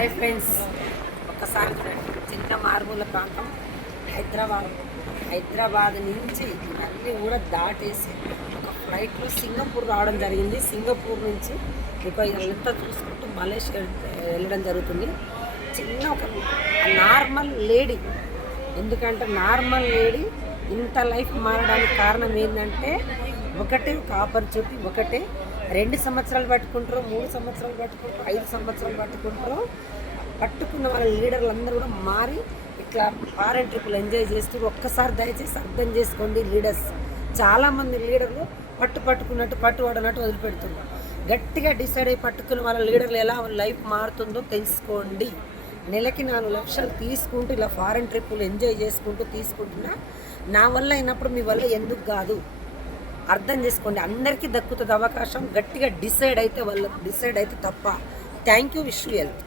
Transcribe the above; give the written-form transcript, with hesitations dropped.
Hi friends, ఒక్కసారి చూడండి. చిన్న మారుమూల ప్రాంతం హైదరాబాద్ నుంచి ఇవన్నీ కూడా దాటేసి ఒక ఫ్లైట్లో సింగపూర్ రావడం జరిగింది. సింగపూర్ నుంచి మీకు ఇదంతా చూసుకుంటూ మలేషియా వెళ్ళడం జరుగుతుంది. చిన్న ఒక నార్మల్ లేడీ, ఎందుకంటే నార్మల్ లేడీ ఇంత లైఫ్ మారడానికి కారణం ఏంటంటే ఒకటే ఒక ఆపర్చునిటీ, ఒకటే 2 సంవత్సరాలు పట్టుకుంటారు, 3 సంవత్సరాలు పట్టుకుంటారు, 5 సంవత్సరాలు పట్టుకుంటారు. పట్టుకున్న వాళ్ళ లీడర్లు అందరూ కూడా మారి ఇట్లా ఫారెన్ ట్రిప్పులు ఎంజాయ్ చేస్తూ ఒక్కసారి దయచేసి అర్థం చేసుకోండి. లీడర్స్ చాలామంది లీడర్లు పట్టుకున్నట్టు పట్టుబడినట్టు వదిలిపెడుతున్నారు. గట్టిగా డిసైడ్ అయ్యి పట్టుకున్న వాళ్ళ లీడర్లు ఎలా లైఫ్ మారుతుందో తెలుసుకోండి. నెలకి 4 లక్షలు తీసుకుంటూ ఇలా ఫారెన్ ట్రిప్పులు ఎంజాయ్ చేసుకుంటూ తీసుకుంటున్నా. నా వల్ల అయినప్పుడు మీ వల్ల ఎందుకు కాదు అర్థం చేసుకోండి. అందరికీ దక్కుతుంది అవకాశం. గట్టిగా డిసైడ్ అయితే తప్ప. Thank you. Wish you health.